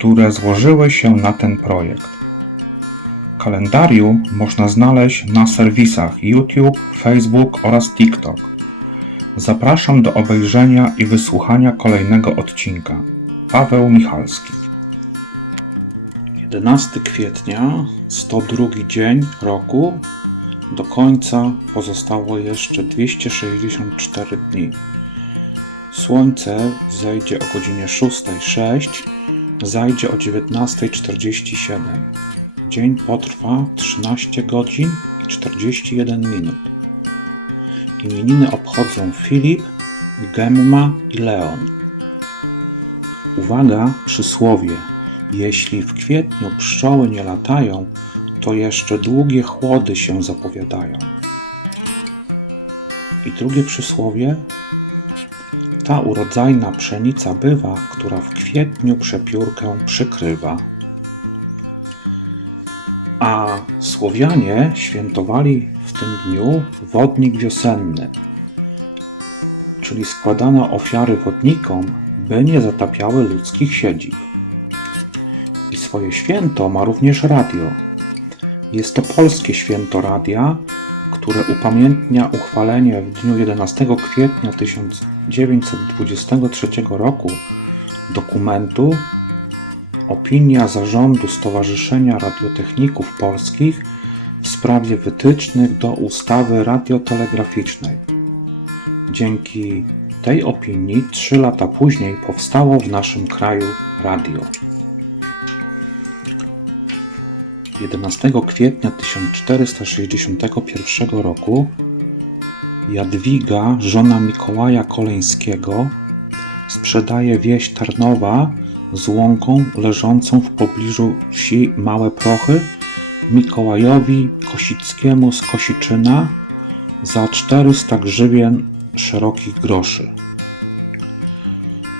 które złożyły się na ten projekt. Kalendarium można znaleźć na serwisach YouTube, Facebook oraz TikTok. Zapraszam do obejrzenia i wysłuchania kolejnego odcinka. Paweł Michalski. 11 kwietnia, 102 dzień roku. Do końca pozostało jeszcze 264 dni. Słońce zejdzie o godzinie 6.06, zajdzie o 19.47. Dzień potrwa 13 godzin i 41 minut. Imieniny obchodzą Filip, Gemma i Leon. Uwaga, przysłowie. Jeśli w kwietniu pszczoły nie latają, to jeszcze długie chłody się zapowiadają. I drugie przysłowie. Ta urodzajna pszenica bywa, która w kwietniu przepiórkę przykrywa. A Słowianie świętowali w tym dniu wodnik wiosenny, czyli składano ofiary wodnikom, by nie zatapiały ludzkich siedzib. I swoje święto ma również radio. Jest to polskie święto radia, które upamiętnia uchwalenie w dniu 11 kwietnia 1923 roku dokumentu Opinia Zarządu Stowarzyszenia Radiotechników Polskich w sprawie wytycznych do ustawy radiotelegraficznej. Dzięki tej opinii trzy lata później powstało w naszym kraju radio. 11 kwietnia 1461 roku Jadwiga, żona Mikołaja Koleńskiego, sprzedaje wieś Tarnowa z łąką leżącą w pobliżu wsi Małe Prochy Mikołajowi Kosickiemu z Kosiczyna za 400 grzywien szerokich groszy.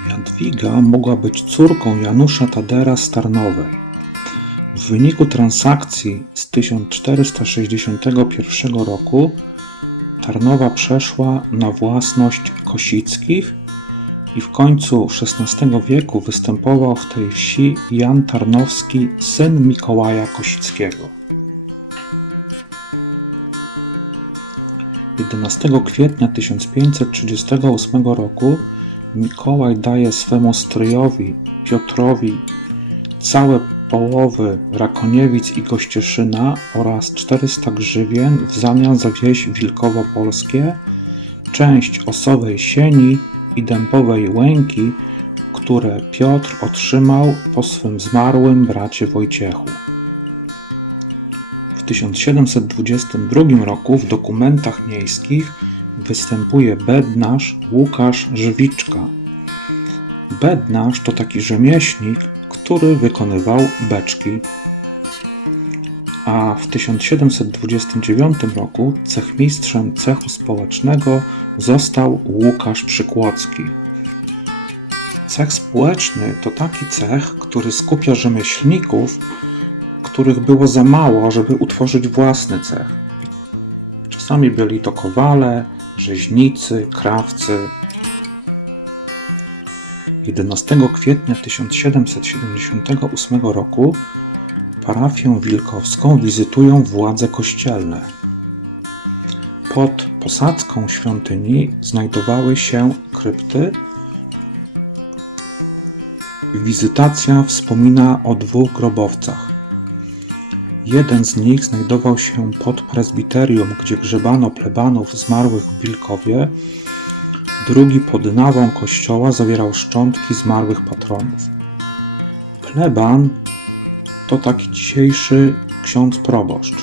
Jadwiga mogła być córką Janusza Tadera z Tarnowej. W wyniku transakcji z 1461 roku Tarnowa przeszła na własność Kosickich i w końcu XVI wieku występował w tej wsi Jan Tarnowski, syn Mikołaja Kosickiego. 11 kwietnia 1538 roku Mikołaj daje swemu stryjowi Piotrowi całe połowy Rakoniewic i Gościeszyna oraz 400 grzywien w zamian za wieś Wilkowo-Polskie, część Osowej Sieni i Dębowej Łęki, które Piotr otrzymał po swym zmarłym bracie Wojciechu. W 1722 roku w dokumentach miejskich występuje bednarz Łukasz Żywiczka. Bednarz to taki rzemieślnik, który wykonywał beczki. A w 1729 roku cechmistrzem cechu społecznego został Łukasz Przykłodzki. Cech społeczny to taki cech, który skupia rzemieślników, których było za mało, żeby utworzyć własny cech. Czasami byli to kowale, rzeźnicy, krawcy, 11 kwietnia 1778 roku parafię wilkowską wizytują władze kościelne. Pod posadzką świątyni znajdowały się krypty. Wizytacja wspomina o dwóch grobowcach. Jeden z nich znajdował się pod prezbiterium, gdzie grzebano plebanów zmarłych w Wilkowie, Drugi pod nawą kościoła zawierał szczątki zmarłych patronów. Pleban to taki dzisiejszy ksiądz proboszcz.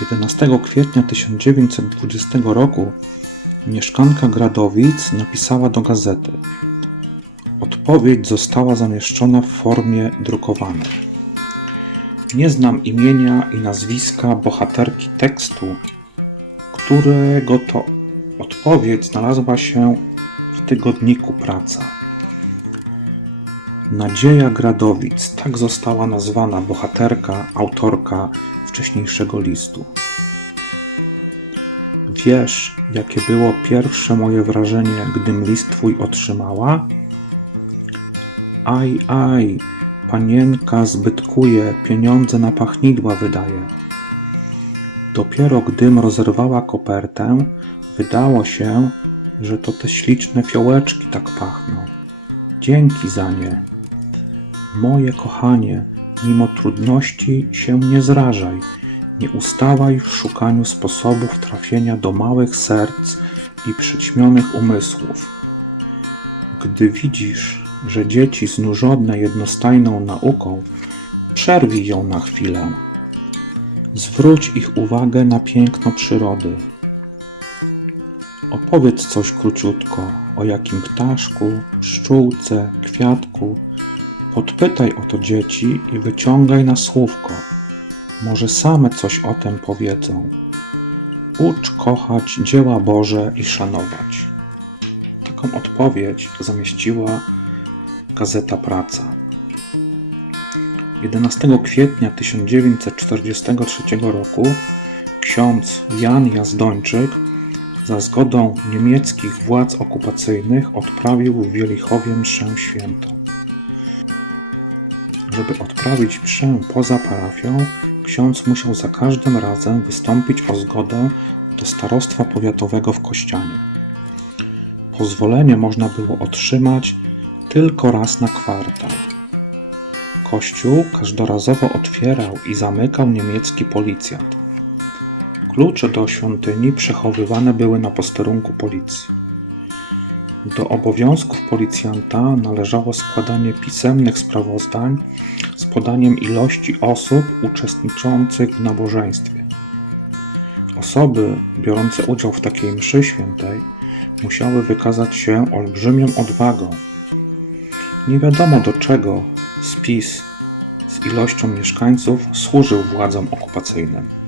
11 kwietnia 1920 roku mieszkanka Gradowic napisała do gazety: Od Odpowiedź została zamieszczona w formie drukowanej. Nie znam imienia i nazwiska bohaterki tekstu, którego to odpowiedź znalazła się w tygodniku Praca. Nadzieja Gradowic, tak została nazwana bohaterka, autorka wcześniejszego listu. Wiesz, jakie było pierwsze moje wrażenie, gdym list twój otrzymała? Aj, aj, panienka zbytkuje, pieniądze na pachnidła wydaje. Dopiero gdym rozerwała kopertę, wydało się, że to te śliczne fiołeczki tak pachną. Dzięki za nie. Moje kochanie, mimo trudności się nie zrażaj. Nie ustawaj w szukaniu sposobów trafienia do małych serc i przyćmionych umysłów. Gdy widzisz, że dzieci znużone jednostajną nauką, przerwij ją na chwilę. Zwróć ich uwagę na piękno przyrody. Opowiedz coś króciutko o jakim ptaszku, pszczółce, kwiatku. Podpytaj o to dzieci i wyciągaj na słówko. Może same coś o tym powiedzą. Ucz kochać dzieła Boże i szanować. Taką odpowiedź zamieściła Gazeta Praca. 11 kwietnia 1943 roku ksiądz Jan Jazdończyk za zgodą niemieckich władz okupacyjnych odprawił w Wielichowie mszę świętą. Żeby odprawić mszę poza parafią, ksiądz musiał za każdym razem wystąpić o zgodę do starostwa powiatowego w Kościanie. Pozwolenie można było otrzymać tylko raz na kwartał. Kościół każdorazowo otwierał i zamykał niemiecki policjant. Klucze do świątyni przechowywane były na posterunku policji. Do obowiązków policjanta należało składanie pisemnych sprawozdań z podaniem ilości osób uczestniczących w nabożeństwie. Osoby biorące udział w takiej mszy świętej musiały wykazać się olbrzymią odwagą. Nie wiadomo do czego spis z ilością mieszkańców służył władzom okupacyjnym.